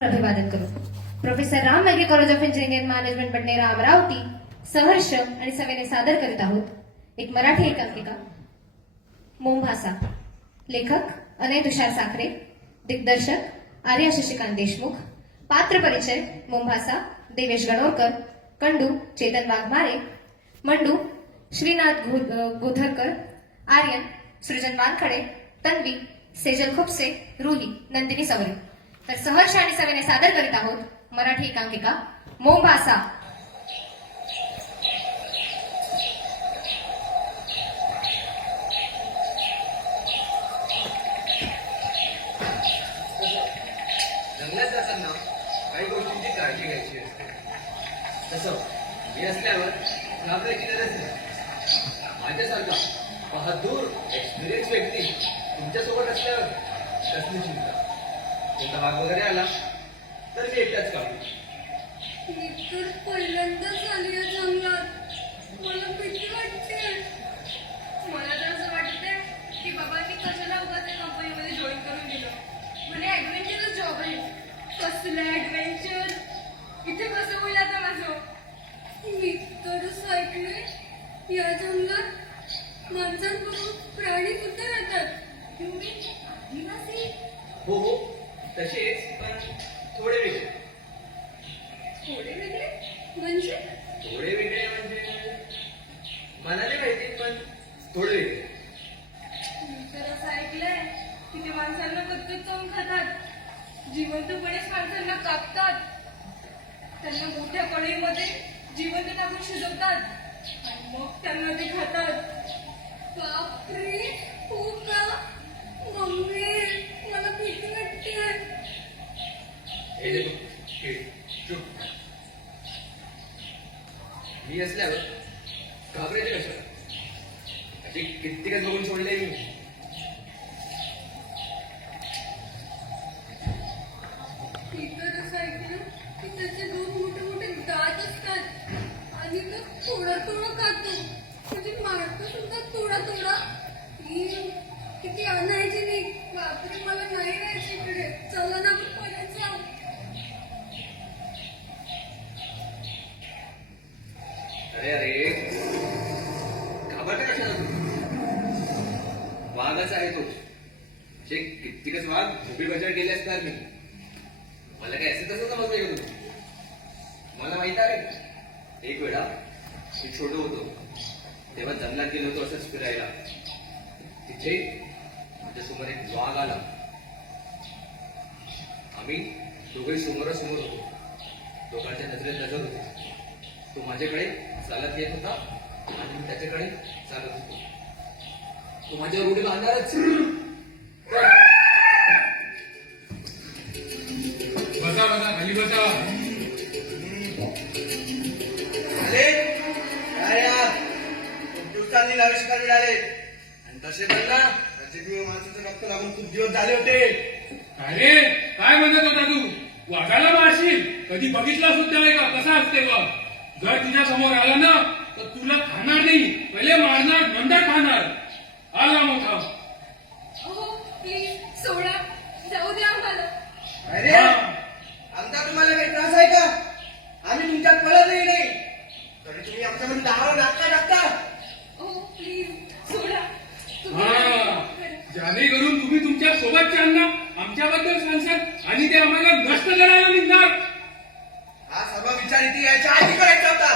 अभिवादन करू. Professor Ram Meghe college of engineering and management Badnera Amravati सहर्ष आणि सवेने सादर करीत आहोत एक मराठी एकांकिका मोमभासा. लेखक अनय तुषार साखरे, दिग्दर्शक आर्या शशिकांत देशमुख. पात्र परिचय मोमभासा देवेश गणोरकर, कंडू चेतन वाघमारे, मंडू श्रीनाथ गोधरकर, आर्यन सृजन वानखडे, तन्वी सेजल खुपसे, रुही नंदिनी सवरे. तर सहर्ष आणि सवेने सादर करीत आहोत मराठी एकांकिका मोमभासा. जंगलात जाताना काही गोष्टींची काळजी घ्यायची असते. तसं मी असल्यावर घाबरायची गरज नाही. माझ्यासारखा बहादूर एक्सपिरियन्स व्यक्ती तुमच्यासोबत असल्यावर कसली चिंता. कोणता वाघ वगैरे आला तर मी एकटाच काढू. मी तर पहिल्यांदाच आली आहे जंगलात. मला भीती वाटते. मला तर असं वाटतंय की बाबांनी कशाला उगाच कंपनीमध्ये जॉईन करून दिलं. म्हणजे ऍडव्हेंचरच जॉब आहे. कसलं ऍडव्हेंचर. इथे कसं होईल आता माझं. मी तर ऐकले या जंगलात माणसांबरोबर प्राणी सुद्धा राहतात. तुम्ही आदिवासी? हो हो तसेच पण थोडे वेगळे. थोडे वेगळे म्हणजे थोडे वेगळे म्हणजे मनाने माहिती पण थोडे वेगळे. मी तर असं ऐकलंय की ते माणसांना कच्चे चावून खातात. जिवंतपणेच माणसांना कापतात. त्यांना मोठ्या कढईमध्ये जिवंत टाकून शिजवतात आणि मग त्यांना ते खातात. बापरे, हो का? मम्मी मला भीती वाटते. हे देखो, हे, चुप. मी असल्यावर घाबरायचे कशाला. अशी कित्येकच बघून सोडले मी. मी तर असं ऐकलं की त्याचे दोन मोठे मोठे दात असतात आणि तो थोडा थोडा खातो. म्हणजे मारतो सुद्धा थोडा थोडा. किती अनहायजेनिक. बापरे, मला नाही राहायचं इकडे. चला ना आपण परत जाऊ. अरे अरे घाबरता कशाला तुम्ही. वाघच आहे तो. जे कित्येकच वाघ झोपी बजाड गेले असतात. मी मला काय असं तसं समजलं का तुम्ही. मला माहित आहे एक वेळा मी छोटो होतो तेव्हा जंगलात गेलो होतो असंच फिरायला. तिथे माझ्यासमोर एक वाघ आला. आम्ही दोघे समोरासमोर होतो. दोघांच्या नजरेत नजर होती. तो माझ्याकडे चालत येत होता आणि मी त्याच्याकडे चालत होतो. तो माझ्यावर उडी मारणारच. बसा बसा खाली बसा. अरे काय यार, खूप दिवसांनी आविष्कार मिळाले. आणि तसे पण ना त्याचे माणसाचं रक्त लागून खूप दिवस झाले होते. अरे काय म्हणत होता तू. वाघाला मारशील. कधी बघितला सुद्धा आहे का कसा असते वाघ. जर तुझ्या समोर आला ना तर तुला खाणार नाही, पहिले मारणार नंतर खाणार. आला मोठा. अहो प्लीज सोडा, जाऊ द्या आम्हाला. अरे हा. आमचा तुम्हाला काही त्रास आहे का. आम्ही तुमच्यात पळतही नाही तरी तुम्ही आमच्यामध्ये दहा नाटका टाकता. अहो प्लीज सोडा. हा, जेणेकरून तुम्ही तुमच्या सोबतच्यांना आमच्याबद्दल सांगशाल आणि ते आम्हाला नष्ट करायला निघणार. हा सर्व विचार इथे यायच्या आधी करायचा होता.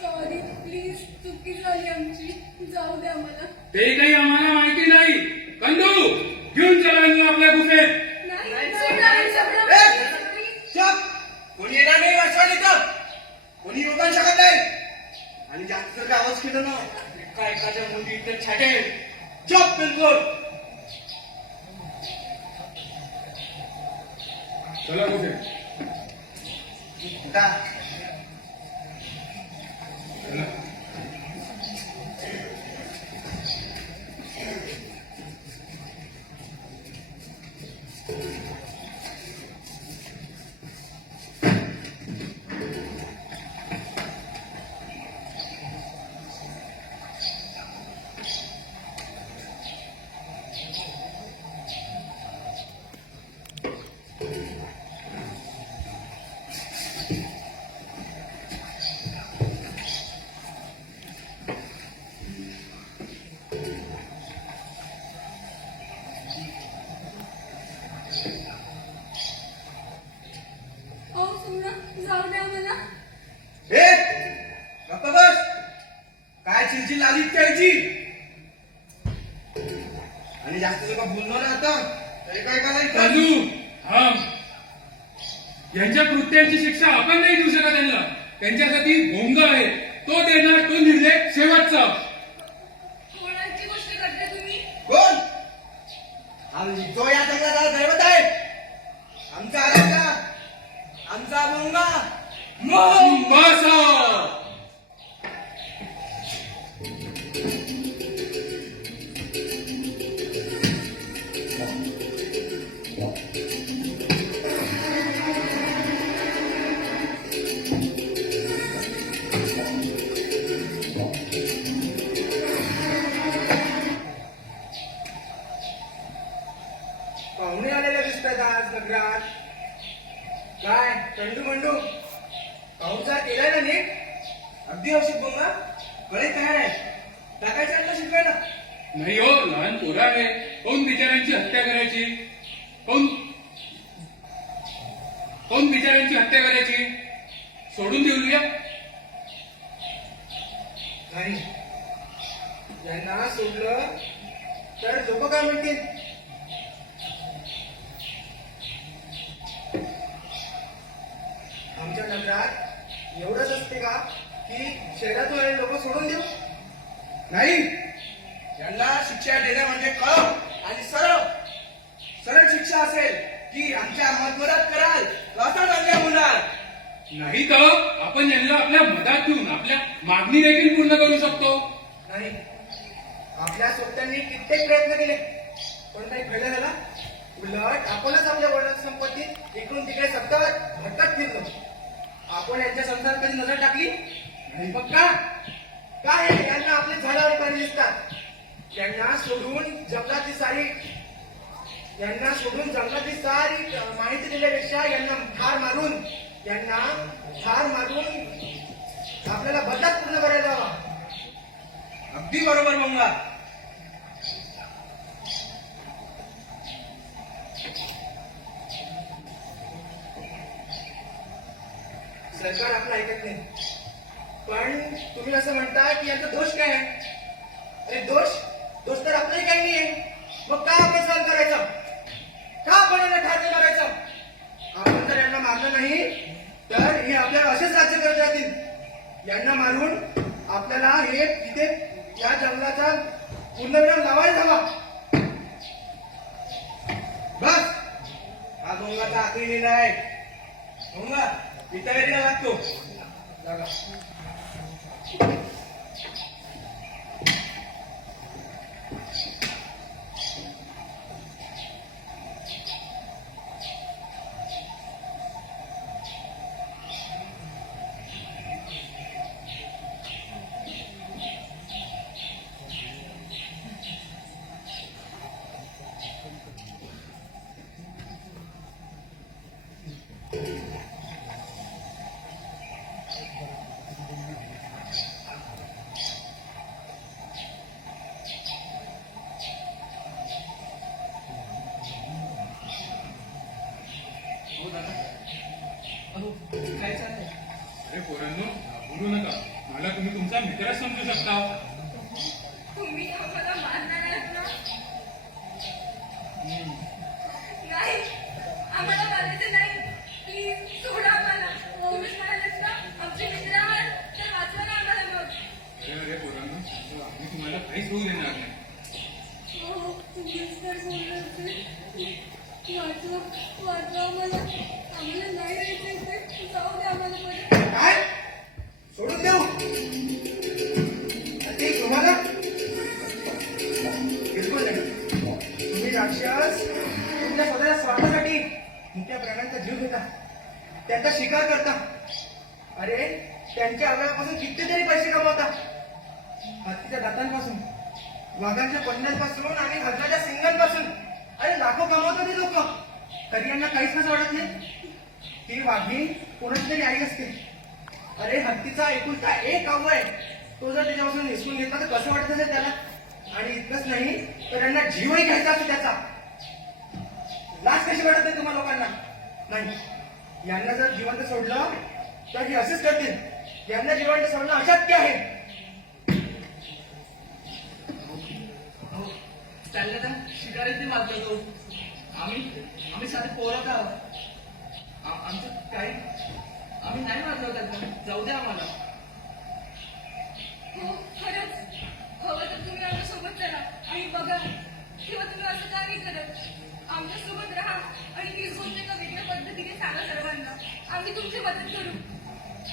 सॉरी, प्लीज चुकी झाली आमची. जाऊ द्या मला. ते काही आम्हाला माहिती नाही. कंदू घेऊन चला आपल्या गुफेत. नाही सोडा, सोडा. चप. कोणी येणार नाही वाचवायला इथं. कोणी येऊ पण शकत नाही. आणि जास्त जर का आवाज केला ना एका एखाद्या मुली इथे छाटेल. चप बिलकुल. चला गुफेत. का चला. यांच्या कृत्यांची शिक्षा आपण नाही देऊ शकत त्यांना. त्यांच्यासाठी भोंग आहे, तो देणार, तो निर्णय शेवटचा. कोणाची गोष्ट करता तुम्ही? कोण? जो या जंगलाचा दैवत आहे, आमचा राजा, आमचा मुंगा मुंबासा. पाहुणे आलेले दिसतात आज नगरात. काय चंडू मंडू पाहुणचार केलाय ना नीट? अगदी औषध बोंगा कळे तयार आहे, टाकायचं यांना शिकवायला. नाही हो, लहान पोरं आहे. कोण बिचाऱ्यांची हत्या करायची? कोण कोण बिचाऱ्यांची हत्या करायची? सोडून देऊया. नाही, यांना सोडलं तर लोक काय म्हणतील? आमच्या नगरात एवढंच असते का की शहरातून आलेले लोक सोडून देऊ? नाही, यांना शिक्षा देणं म्हणजे कळम आणि सरळ. सरळ शिक्षा असेल की आमच्या मदत कराल, असा दंगा होणार. नाही तर आपण यांना आपल्या मधात ठेवून आपल्या मागणी देखील पूर्ण करू शकतो. नाही, आपल्या सोबत्यांनी कित्येक प्रयत्न केले पण काही घडलं झाला. उलट आपणच आपल्या वडिलांची संपत्ती इकडून तिकडे सत्तावर भटकत फिरलो. आपण यांच्या संसारात कधी नजर टाकली नाही. मग का काय आहे? यांना आपले झाडावर पाणी दिसतात. यांना सोडून जंगलातली सारी माहिती दिल्यापेक्षा यांना ठार मारून आपल्याला बदलात पूर्ण करायला हवा. अगदी बरोबर मंगा. सरकार आपलं ऐकत नाही, पण तुम्ही असं म्हणता की यांचा दोष काय आहे? अरे दोष तर आपलाही काही नाहीये. मग का आपण सहन करायचं? का आपण यांना ठार नाही करायचं? आपण जर यांना मारलं नाही तर हे आपल्याला असेच राज्य करत राहतील. यांना मारून आपल्याला हे इथे या जंगलाचा पूर्णविराम लावायला हवा. बस, हा भोंगाचा आखरी लिहिला आहे. भोंगा इतरांना लागतो. जागा. काय चाललंय? अरे पोरांनो, बोलू नका. मला तुम्ही तुमचा मित्रच समजू शकता. तुम्ही आम्हाला मारणार आहात ना? नाही, आम्हाला मारायचं नाही. प्लीज सोडा आम्हाला. तुम्हीच म्हणालात ना आमचे मित्र आहात, तर वाचवा ना आम्हाला मग. अरे पोरांनो, आम्ही तुम्हाला काहीच होऊ देणार नाही. हो, तुम्हीच तर बोलले होते. वाचवा मला. आम्हाला नाही राहायचं इथे. जाऊ द्या आम्हाला बरं. काय सोडून देऊ? ते तुम्हाला बिलकुल नाही. तुम्ही राक्षस तुमच्या स्वतःच्या स्वार्थासाठी मोठ्या प्राण्यांचा जीव घेता, त्यांचा शिकार करता. अरे त्यांच्या अवयवापासून कितीतरी पैसे कमवता. हत्तीच्या दातांपासून, वाघांच्या पंजांपासून आणि हरणाच्या सिंगांपासून अरे लाखो कमवतात ते लोक. तरी यांना काहीच कसं वाटत नाही. ती वाघीण कोणाची तरी आई असते. अरे हत्तीचा एकुलता एक अवयव आहे, तो जर त्याच्यापासून निसकून घेतला तर कसं वाटत असेल त्याला. आणि इतकंच नाही तर यांना जीवही घ्यायचा असतो त्याचा. लाज कशी वाटत नाही तुम्हा लोकांना? नाही, यांना जर जिवंत सोडलं तर हे असेच करतील. यांना जिवंत सोडणं अशक्य आहे. चाललं तर शिकारीत वाजलो आम्ही साधे पोरत आहोत. आमचं काही आम्ही नाही मारलं त्यांना, जाऊ द्या आम्हाला. हो खरंच हवं तर तुम्ही आमच्यासोबत चला आणि बघा किंवा तुम्ही असं का नाही करत आमच्यासोबत राहा आणि ही गोष्ट एका वेगळ्या पद्धतीने सांगा सर्वांना. आम्ही तुमची मदत करू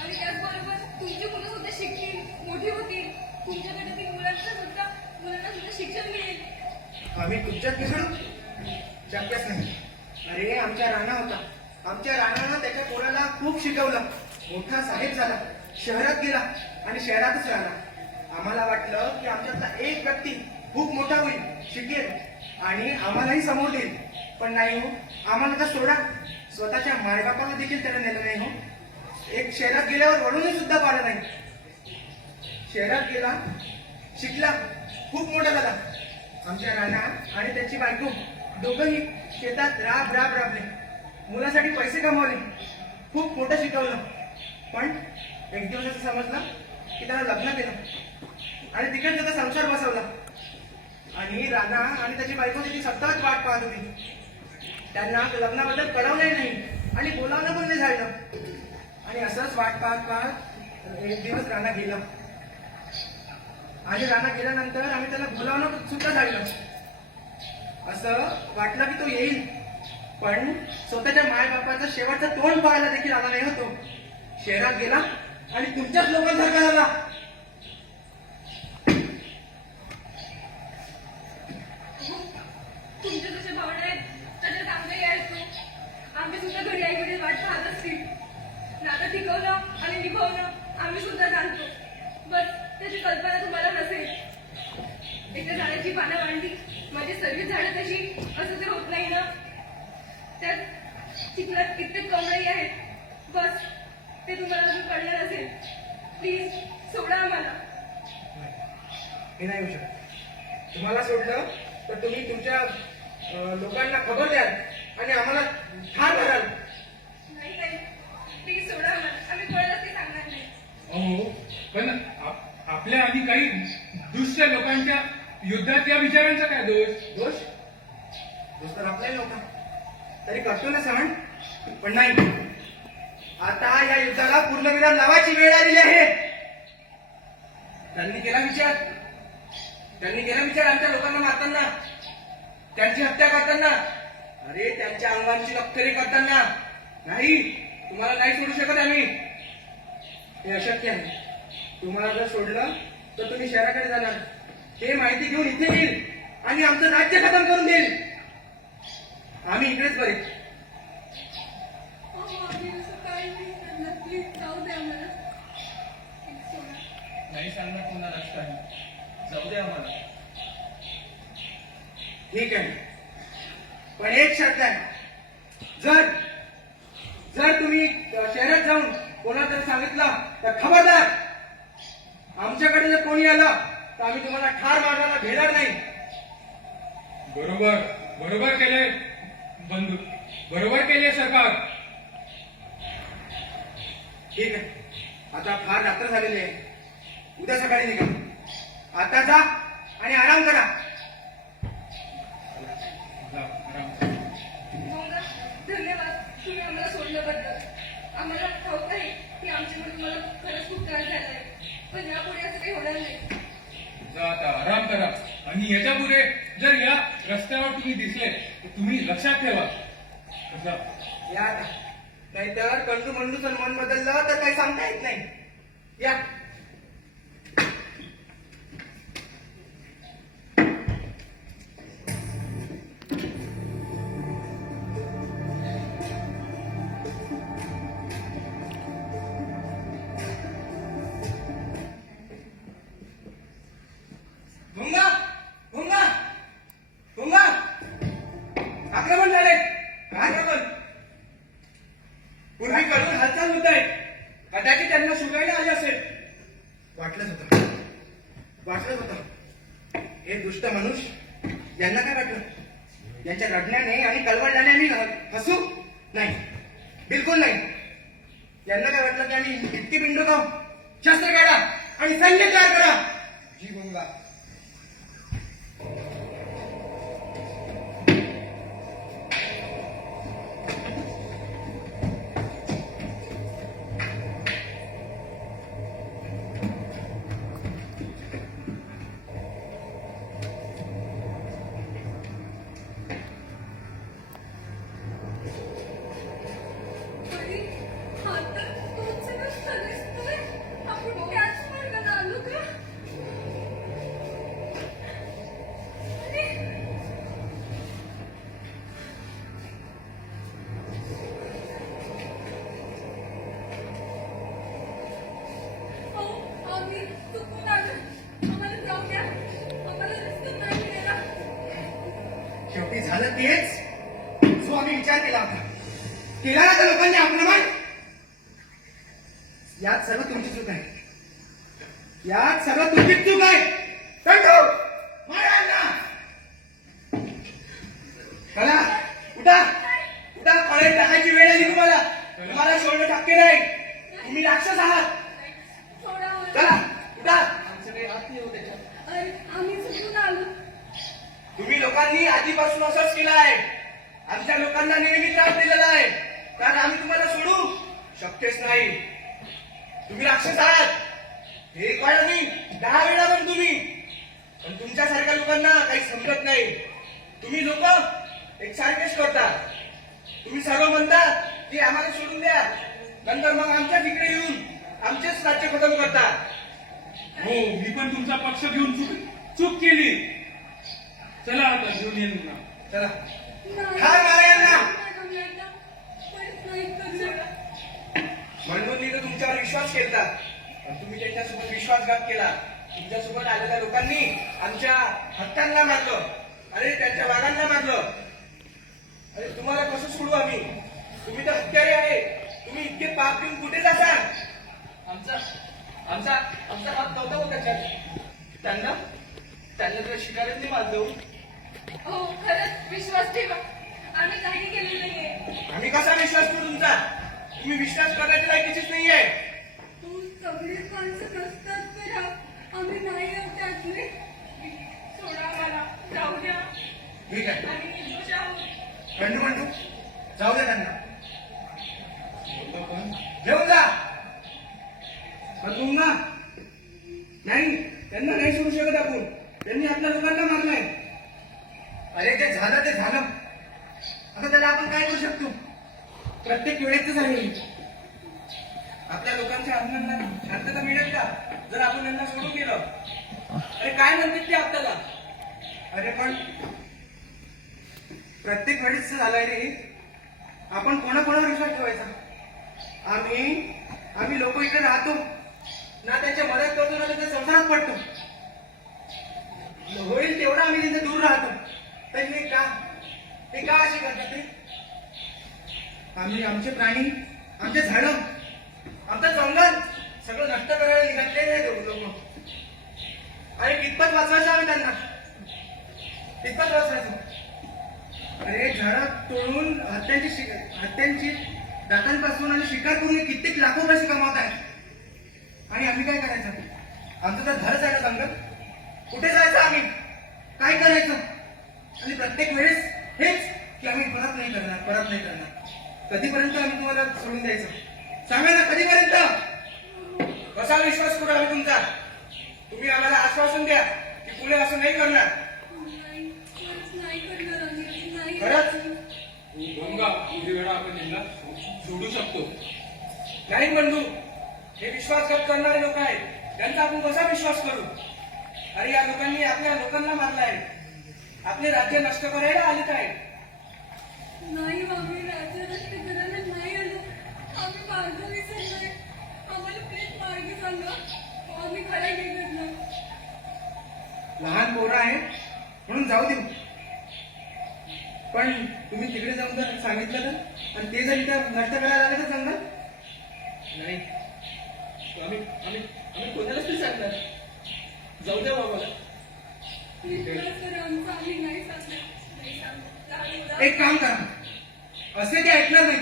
आणि त्याचबरोबर तुमची मुलं सुद्धा शिकतील, मोठी होतील, तुमच्याकडे मुलांना सुद्धा शिक्षण मिळेल. आम्ही तुमच्यात मिसळू शक्यच नाही. अरे आमच्या राणा होता, आमच्या राणानं त्याच्या पोराला खूप शिकवलं, मोठा साहेब झाला, शहरात गेला आणि शहरातच राहिला. आम्हाला वाटलं की आमच्यातला एक व्यक्ती खूप मोठा होईल, शिकेल आणि आम्हालाही समोर देईल. पण नाही हो, आम्हाला तर सोडा, स्वतःच्या मायबापाला देखील त्याला नेलं नाही हो. एक शहरात गेल्यावर वळूनही सुद्धा पाहिलं नाही. शहरात गेला, शिकला, खूप मोठा झाला. आमच्या राणा आणि त्याची बायको दोघंही शेतात राब राबले, मुलासाठी पैसे कमवले, खूप मोठं शिकवलं. पण एक दिवस असं समजलं की त्याला लग्न केलं आणि तिकडे त्याचा संसार बसवला. आणि राणा आणि त्याची बायको त्याची सतत वाट पाहत होती. त्यांना लग्नाबद्दल कळवलंही नाही आणि बोलावणं पण नाही झालं. आणि असंच वाट पाहत एक दिवस राणा गेला आणि राणा गेल्यानंतर आम्ही त्याला बोलावणं सुद्धा झालं. असं वाटलं की तो येईल, पण स्वतःच्या मायबापाचं शेवटचं तोंड पाहायला देखील आला नाही होतो. शहरात गेला आणि तुमच्याच लोकांसारखा झाला. तुमच्या जशा भावना आहेत त्याच्यात आमच्याही आहेत तो. आमच्या सुद्धा घरी आई वडील वाट पाहत असतील. नातं टिकवणं आणि निभवणं आम्ही सुद्धा जाणतो. बस त्याची कल्पना तुम्हाला नसेल. एका झाडाची पानं मांडली म्हणजे सर्व झाडं तशी असं ते होत नाही ना. त्यात चिखलात कित्येक कमळही आहेत. बस ते तुम्हाला अजून कळलं नसेल. प्लीज सोडा आम्हाला. हे नाही होऊ शकत. तुम्हाला सोडलं तर तुम्ही तुमच्या लोकांना खबर द्याल आणि आम्हाला ठार कराल. नाही नाही प्लीज सोडा आम्हाला. आम्ही कोणालाच ते सांगणार नाही. अहो पण आपल्या आणि काही दुष्ट लोकांच्या युद्धात या विचारांचा काय दोष? दोष दोष तर आपल्याही लोक तरी करतो ना सहन. पण नाही, आता या युद्धाला पूर्णविराम लावायची वेळ आलेली आहे. त्यांनी केला विचार आमच्या लोकांना मारताना, त्यांची हत्या करताना, अरे त्यांच्या अंगांची लक्तरी करताना. नाही, तुम्हाला नाही सोडू शकत आम्ही. हे अशक्य आहे. तुम्हाला जर सोडलं तर तुम्ही शहराकडे जाणार, ते माहिती घेऊन इथे येईल आणि आमचं राज्य खतम करून देईल. आम्ही इकडेच बरे. आम्ही असं काही नाही करणार. प्लीज जाऊ द्या आम्हाला. सोडा. नाही सांगणार कोणालाच काही, जाऊ द्या आम्हाला. ठीक आहे, पण एक शर्त आहे. जर तुम्ही शहरात जाऊन कोणाला तरी सांगितलं तर खबरदार. आमच्याकडे जर कोणी आलं तर आम्ही तुम्हाला ठार मारण्याला भेटणार नाही. बरोबर केले बंधू, बरोबर केले सरकार. ठीक आहे, आता फार रात्र झालेली आहे. उद्या सकाळी निघा. आता जा आणि आराम करा. मंगा, धन्यवाद तुम्ही आम्हाला सोडल्याबद्दल. आम्हाला ठाऊक आहे की आमच्याकडे तुम्हाला खरंच खूप त्रास झाला आहे. पण यापुढे असं काही होणार नाही. जा आता आराम करा आणि याच्या पुढे जर या रस्त्यावर तुम्ही दिसले तर तुम्ही लक्षात ठेवा. जा. या आता. नाहीतर कंडू मंडूचं मन बदललं तर काही सांगता येत नाही. या. भुंगा भुंगा भुंगा आक्रमण झाले. आक्रमण पूर्वीकडून हालचाल होत आहे. कदाचित त्यांना शोधायला आले असेल. वाटलंच होतं. हे दुष्ट मनुष्य, यांना काय वाटलं? यांच्या रडण्याने आणि कळवळल्याने आम्ही हसू? नाही, बिलकुल नाही. यांना काय वाटलं की आम्ही इतकी बिंडू खाऊ? शस्त्र काढा आणि सैन्य तयार करा. जी भुंगा. आम्ही चुकून आलो. आम्हाला जाऊ द्या. आम्हाला रस्ता नाही मिळाला. शेवटी झालं तेच जो आम्ही विचार केला होता. केला ना त्या लोकांनी आक्रमण. यात सर्व तुमची चूक आहे. यात सर्व तुमचीच चूक आहे. कंठू, मारा यांना. चला उठा उठा. पळेल टाकायची वेळ आली तुम्हाला. तुम्हाला सोडणं शक्य नाही. तुम्ही राक्षस आहात. सोडा आम्हाला. चला उठा. अरे आम्ही चुकून आलो. तुम्ही लोकांनी आधीपासून असंच केलं आहे. आमच्या लोकांना नेहमी त्रास दिलेला आहे. कारण आम्ही तुम्हाला सोडू शक्यच नाही. तुम्ही राक्षस आहात हे कळलं मी 10 वेळा पण तुम्ही. पण तुमच्यासारख्या लोकांना काही समजत नाही. तुम्ही लोक एकसारखेच करता. तुम्ही सर्व म्हणता की आम्हाला सोडून द्या. नंतर मग आमच्या तिकडे येऊन आमचेच राज्य खतम करता. हो, मी पण तुमचा पक्ष घेऊन चूक केली. चला आता घेऊन येईन पुन्हा. चला नाही. हाय मारा यांना. नाही जमलं. परत नाही करणार. म्हणून मी तर तुमच्यावर विश्वास केला. पण तुम्ही त्यांच्यासोबत विश्वासघात केला. तुमच्यासोबत आलेल्या लोकांनी आमच्या हत्यांना मारलं. अरे त्यांच्या वाघांना मारलं. अरे तुम्हाला कसं सोडू आम्ही. तुम्ही तर हत्यारे आहे. तुम्ही इतके पाप घेऊन कुठे जासाल. आमचा आमचा आमचा हात नव्हता होता त्याच्यात. त्यांना तर शिकाऱ्यांनी मारलो. हो खरंच विश्वास ठेवा. आम्ही काही केलेलं नाहीये. आम्ही कसा विश्वास करू तुमचा. तुम्ही विश्वास करण्याच्या लायकीचीच नाहीये. तू सगळी माणसं नसतात तर आम्ही नाही आहोत त्यातले. सोडा आम्हाला. जाऊ द्या. ठीक आहे. आम्ही निर्दोष आहोत. म्हणू जाऊ दे त्यांना. घेऊन जा. पण तुमना नाही. त्यांना नाही सोडू शकत आपण. त्यांनी आपल्या लोकांना मारलंय. अरे ते झालं ते झालं. आता त्याला आपण काय करू शकतो. प्रत्येक वेळेतच आहे. आपल्या लोकांच्या आत्म्यांना शांतता मिळेल का जर आपण त्यांना सोडून गेलं. अरे काय म्हणतात ते आपल्याला. अरे पण प्रत्येक वेळेस झालंय रे. आपण कोणाकोणावर विश्वास ठेवायचा. आम्ही लोक इकडे राहतो ना. त्यांच्या मदत करतो ना त्यांच्या संसारात पडतो. होईल तेवढा आम्ही तिथे दूर राहतो. तर हे का असे करतात ते. आम्ही आमचे प्राणी, आमचे झाडं, आमचं जंगल सगळं नष्ट करायला निघाले लोक. अरे कितपत वाचवायचं आम्ही त्यांना. कितपत वाचवायचं. अरे झाडं तोडून हत्यांची दातांपासून आणि शिकार करून हे कित्येक लाखो पैसे कमावत आहेत. आणि आम्ही काय करायचं. आमचं तर घरच आहे ना जंगल. कुठे जायचं आम्ही. काय करायचं. आणि प्रत्येक वेळेस हेच की आम्ही परत नाही करणार. कधीपर्यंत आम्ही तुम्हाला सोडून द्यायचं. सांगा ना कधीपर्यंत. कसा विश्वास करू आम्ही तुमचा. तुम्ही आम्हाला आश्वासन द्या की पुढे असं नाही करणार. नाही. खरंच नाही करणार आम्ही. नाही. खरंच गंगा पुढे वेळा आपण यांना सोडू शकतो. नाही बंधू. हे विश्वासघात करणारे लोक आहेत. त्यांचा आपण कसा विश्वास करू. अरे या लोकांनी आपल्या लोकांना मारलं आहे. आपले राज्य नष्ट करायला आले काय. नाही आम्ही राज्य नष्ट करायला नाही आलो. आम्ही मार्ग विसरलोय. आम्हाला प्लीज मार्ग सांगा. आम्ही खरं गेलो. लहान पोरं आहे म्हणून जाऊ देऊ. पण तुम्ही तिकडे जाऊन जर सांगितलं तर आणि ते जर इथं नष्ट करायला आले तर सांगा. नाही आम्ही कोणालाच नाही सांगणार. जाऊ द्या बाबाला. तर आमचं आम्ही नाही सांगणार. नाही सांगणार. एक काम करा. असे ते ऐकलं नाही.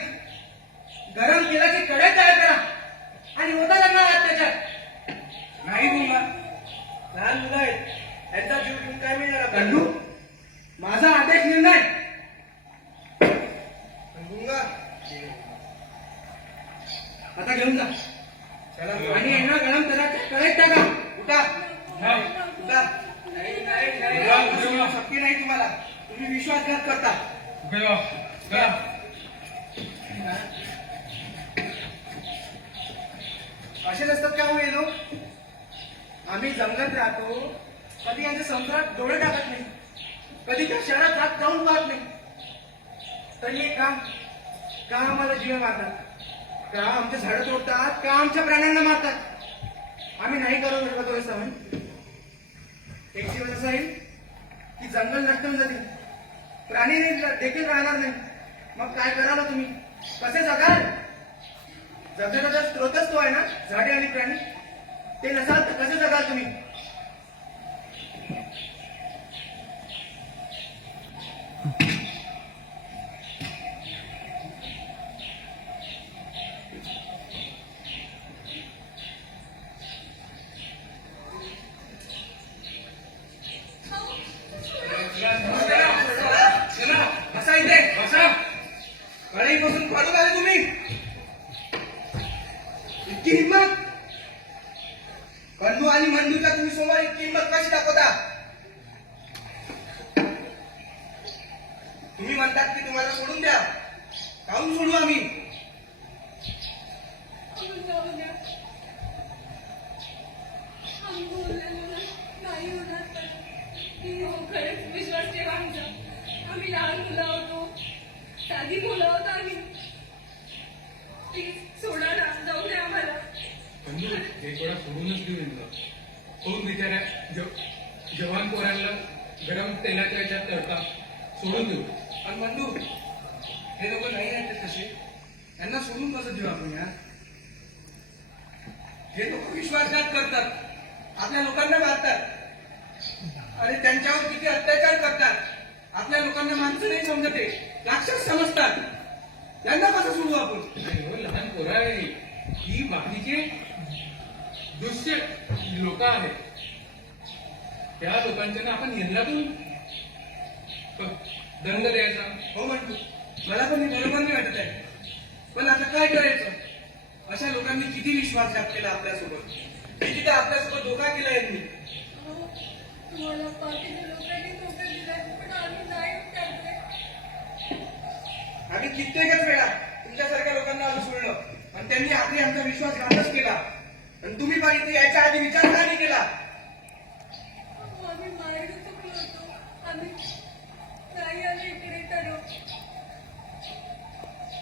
गरम केला की कढई तयार करा आणि होता लागणार अत्याचार. नाही बोलला. लहान मुलं आहेत. त्यांचा जीव घेऊन काय मिळणार. बंधू माझा आदेश निर्णय. आता घेऊन जा. आणि यांना गरम करायचं कढईत टाका. उठा उठा. शक्य नाही तुम्हाला. तुम्ही विश्वासघात करता. उभे राहा. चला. असेच असतात का हो हे लोक. आम्ही जंगलात राहतो. कधी यांच्या समुद्रात डोळे टाकत नाही. कधी त्या शहरात रात जाऊन पाहत नाही. तरी हे का आम्हाला जीव मारतात. का आमचे झाडं तोडतात. का आमच्या प्राण्यांना मारतात. आम्ही नाही करू शकतो हे सहन. एक दिवस असा येईल की जंगल नष्ट होऊन जातील, प्राणी देखील राहणार नाही. मग काय कराल तुम्ही? कसे जगाल? जगण्याचा स्रोतच तो आहे ना, झाडे आणि प्राणी. ते नसाल तर कसे जगाल तुम्ही? चला बसा इथे. बसा. कढईपासून पाडून आले तुम्ही. इतकी हिंमत. कंदू आणि मंदूच्या तुम्ही समोर इतकी हिंमत कशी दाखवता? तुम्ही म्हणतात की तुम्हाला सोडून द्या. काहून सोडू आम्ही? आम्ही जाऊ द्या. आम्ही बोललेलो ना, नाही होणार तर. हो, खरंच विश्वास ठेवा आमचा. आम्ही लहान मुलं होतो, साधी मुलं होतो आम्ही. प्लीज सोडा ना, जाऊ द्या आम्हाला. कंदू हे थोडा सोडूनच देऊ यांना. कोण बिचाऱ्या जवान पोरांना गरम तेलाच्या याच्यात तळता. सोडून देऊ. आणि मंदू हे लोक नाही आहेत तसे. त्यांना सोडून कसं देऊ आपण यार? हे लोक विश्वासघात करतात, आपल्या लोकांना मारतात आणि त्यांच्यावर किती अत्याचार करतात. आपल्या लोकांना माणसं नाही समजत आहे, राक्षस समजतात. त्यांना कसं सोडू आपण? नाही हो, लहान पोरं आहे ही. बाकीचे दुष्य लोक आहेत. त्या लोकांच्या ना आपण यंदातून दंड द्यायचा. हो म्हणतो, मला पण हे बरोबर नाही वाटत आहे. पण आता काय करायचं? अशा लोकांनी किती विश्वासघात केला आपल्यासोबत, किती तर आपल्यासोबत धोका केला यांनी. हो, तुम्हाला पाठीच्या लोकांनी धोका दिलाय, पण आम्ही नाही उतरलोय. आम्ही कित्येकच वेळा तुमच्यासारख्या लोकांना आम्ही सोडलं, पण त्यांनी आपली आमचा विश्वासघातच केला. आणि तुम्ही पण इथे यायच्या आधी विचार का नाही केला? आम्ही बाहेर चुकलो होतो. आम्ही नाही आलो इकडे तर.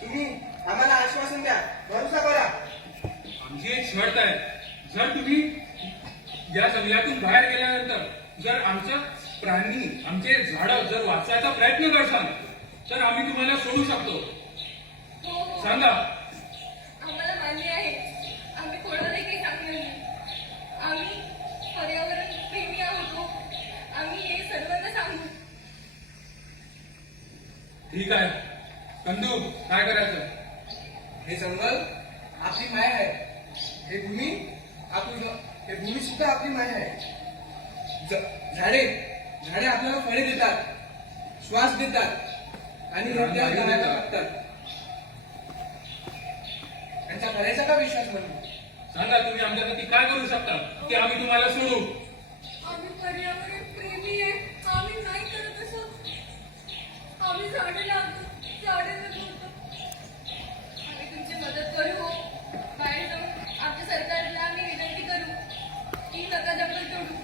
तुम्ही आम्हाला आश्वासन द्या, भरोसा करा. आमची एक शर्त आहे. जर तुम्ही या जंगलातून बाहेर गेल्यानंतर जर आमचं प्राणी, आमचे झाडं जर वाचवायचा प्रयत्न करसाल तर आम्ही तुम्हाला सोडू शकतो. हो, हो. सांगा. आम्हाला मान्य आहे. आम्ही कोणालाही काही सांगणार नाही. आम्ही पर्यावरण प्रेमी आहोत. आम्ही हे सर्वांना सांगू. ठीक आहे. कंदू काय करायचं? हे जंगल आपली माया आहे. हे भूमी आपली, हे भूमी सुद्धा आपली माया आहे. झाडे झाडे आपल्याला फळे देतात, श्वास देतात आणि हृदयात जाण्याला लागतात. त्यांचा करायचा का विश्वास म्हणून? सांगा तुम्ही आमच्यासाठी काय करू शकता की आम्ही तुम्हाला सोडू. आम्ही पर्यावरण प्रेमी आहे. आम्ही नाही करत असं. आम्ही झाडे लावतो, झाडे जगवतो. आम्ही तुमची मदत करू. हो, बाहेर जाऊन आमच्या सरकारला आम्ही विनंती करू की नका जंगल तोडू.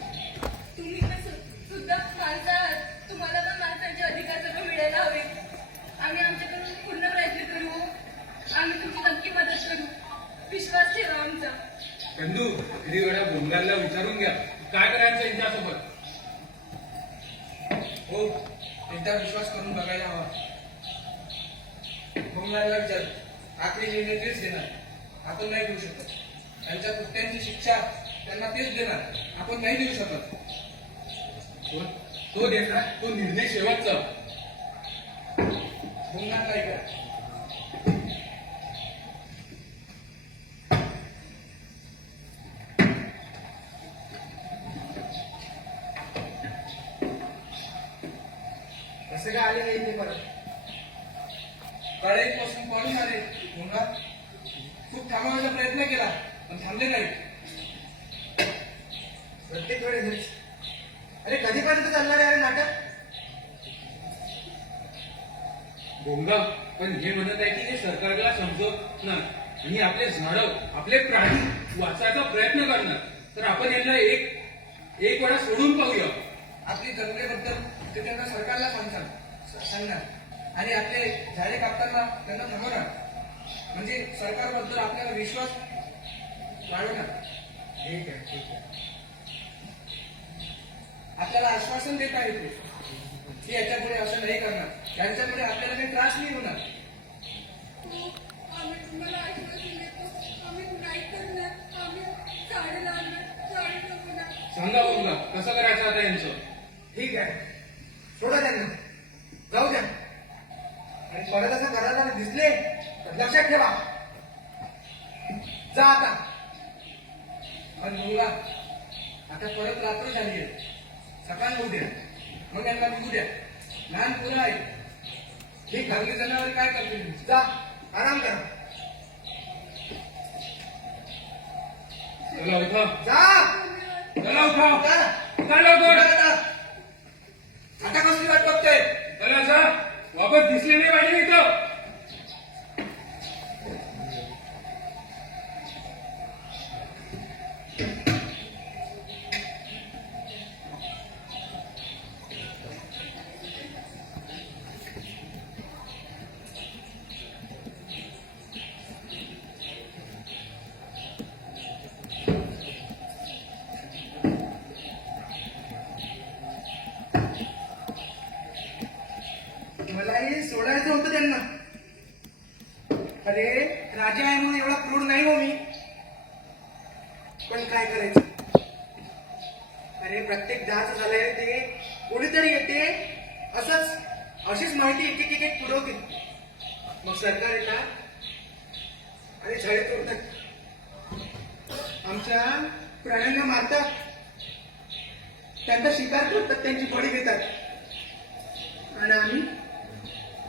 तुम्ही पण सुद्धा माणसं आहात. तुम्हाला पण माणसांचे अधिकार सगळं मिळायला हवे. आम्ही आमच्याकडून पूर्ण प्रयत्न करू. हो, आम्ही तुमची नक्की मदत करू. विश्वास ठेवा आमचा. कंदू घरी वेळा बोंगाला विचारून घ्या काय करायचं यांच्यासोबत. हो, एकदा विश्वास करून बघायला हवा. भोंगलाला विचार, आखरी निर्णय तेच देणार, आपण नाही देऊ शकत. त्यांच्या कृत्यांची शिक्षा त्यांना तेच देणार, आपण नाही देऊ शकत. तो देणार तो निर्णय शेवटचा. भोंगला काय करा. कसे काय आले नाही इथे परत? कढईपासून पळून आले. भोंगा खूप थांबवण्याचा प्रयत्न केला, पण थांबले नाही. प्रत्येक वेळेस हेच. अरे कधीपर्यंत चालणार आहे अरे नाटक? भोंगा पण हे म्हणत आहे की हे सरकारला समजत नाही आणि आपले झाडं आपले प्राणी वाचायचा प्रयत्न करणार. तर आपण यांना एक वेळा सोडून पाहूया. आपली जंगलेबद्दल ते त्यांना सरकारला सांगणार आणि आपले झाडे कापताना त्यांना थांबवणार. म्हणजे सरकारबद्दल आपल्याला विश्वास वाढवणार. ठीक आहे ठीक आहे. आपल्याला आश्वासन देता येते की याच्यापुढे असं नाही करणार, यांच्यापुढे आपल्याला काही त्रास नाही होणार. हो, आम्ही तुम्हाला आश्वासन देतो, आम्ही नाही करणार, आम्ही झाडं लावणार, झाडं जगवणार. सांगा बघूया कसं करायचं आता यांचं. ठीक आहे, सोडा त्यांना, जाऊ द्या. आणि परत असं करायला दिसले तर लक्षात ठेवा. जा आता. आणि मुलगा आता परत रात्र झाली आहे, सकाळ होऊ द्या, मग यांना निघू द्या. लहान मुलं आहेत, ही खाल्ली जनावर काय करतील. जा आराम करा. चला उठा, जा चला उठा, जा. उठा लवकर. आता कसली वाट बघतोय. चला जा, वापस दिसले नाही पाहिजे इथं. मलाही सोडायचं होतं त्यांना. अरे राजा आहे म्हणून एवढा क्रूर नाही हो मी, पण काय करायचं. अरे प्रत्येक जाच झालंय ते कोणीतरी येते असंच, अशीच माहिती एक एक एक पुरवते, मग सरकार येतात आणि झाडे तोडतात, आमच्या प्राण्यांना मारतात, त्यांचा शिकार करतात, त्यांची बळी घेतात.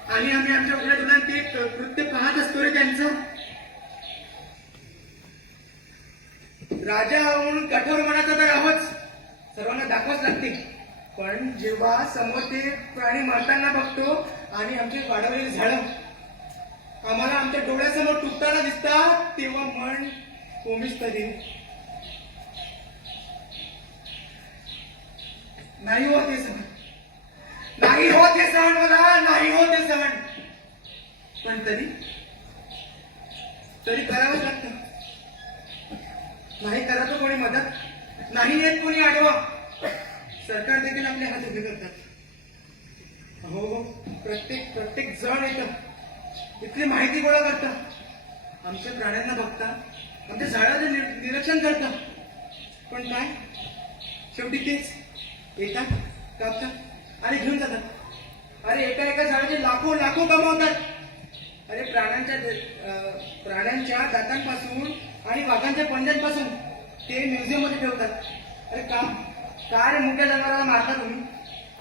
आणि आम्ही आमच्या उघड्या डोळ्यात ते कृत्य पाहत असतो रे त्यांचं. राजा म्हणून कठोर मनाचा तर आहोत, सर्वांना दाखवाच लागते. पण जेव्हा समोर ते प्राणी मारताना बघतो आणि आमचे वाढवलेले झाडं आम्हाला आमच्या डोळ्यासमोर तुटताना दिसतात, तेव्हा मन कोमिस्त दे. नाही होत हे सहन, नाही होत हे सहन, मला नाही होत हे सहन. पण तरी करावंच लागतं. नाही करा तो कोणी मदत, नाही येत कोणी आडवा, सरकार देखील आपले हात उभे करतात. हो, प्रत्येक जण येतं, इथली माहिती गोळा करतं, आमच्या प्राण्यांना बघता, आमच्या झाडाचं निरीक्षण करतं. पण काय शेवटी तेच येतात, कापतात आणि घेऊन जातात. अरे एका झाडाचे लाखो कमावतात. अरे प्राण्यांच्या दातांपासून आणि वाघांच्या पंजांपासून ते म्युझियम मध्ये ठेवतात. अरे का रे मोठ्या जनावराला मारता तुम्ही?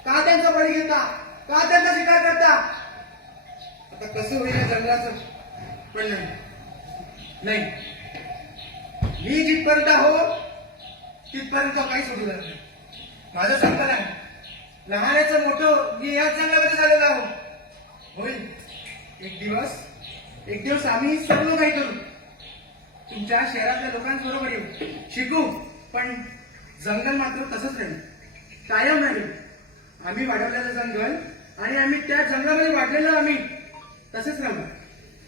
का त्यांचा बळी घेता? का त्यांचा शिकार करता? आता कसं होईल या जंगलाचं? पण नाही, मी जिथपर्यंत आहो तिथपर्यंत काही सोडू लागत नाही. माझं संकल्प आहे, लहानाचं मोठं मी याच जंगलामध्ये झालेलो आहो. होईल एक दिवस आम्ही सर्व काही करू, तुमच्या शहरातल्या लोकांबरोबर येऊ, शिकू. पण जंगल मात्र तसंच राहील, कायम राहील. आम्ही वाढवलेलं जंगल आणि आम्ही त्या जंगलामध्ये वाढलेलं आम्ही तसेच राहू.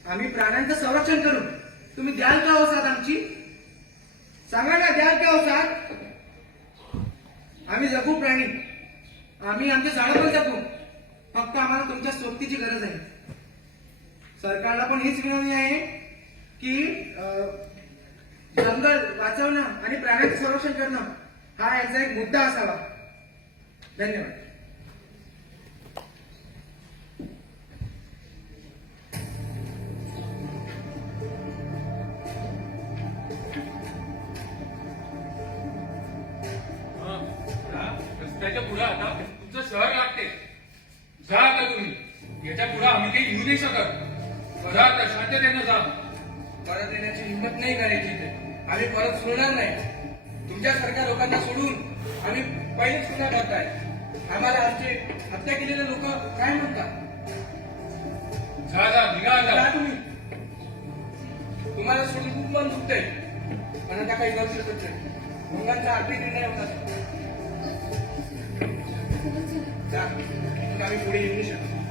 आम्ही प्राण्यांचं संरक्षण करू. तुम्ही द्याल का हो साथ आमची? सांगा ना, द्याल का हो साथ? आम्ही जगू प्राणी, आम्ही आमचे झाडं पण जगू. फक्त आम्हाला तुमच्या सोबतीची गरज आहे. सरकारला पण हीच विनंती आहे की जंगल वाचवणं आणि प्राण्यांचं संरक्षण करणं हा याचा एक मुद्दा असावा. धन्यवाद. रस्त्याच्या पुढे आता तुमचं शहर लागते. जा आता तुम्ही, याच्या पुढे आम्ही काही येऊ नाही शकत. बघा आता शांततेनं जा. परत येण्याची हिंमत नाही करायची इथे. आम्ही परत सोडणार नाही. तुमच्यासारख्या लोकांना सोडून आम्ही पहिलेच गुन्हा करताय. आम्हाला आमचे हत्या केलेले लोक काय म्हणतात? जा निघा जा आता. तुम्ही. तुम्हाला सोडून खूप मन दुखतंय, पण आता काही करू शकत नाही. मुलांचा आर्थिक निर्णय होता. जा, आम्ही पुढे येऊ नाही शकतो.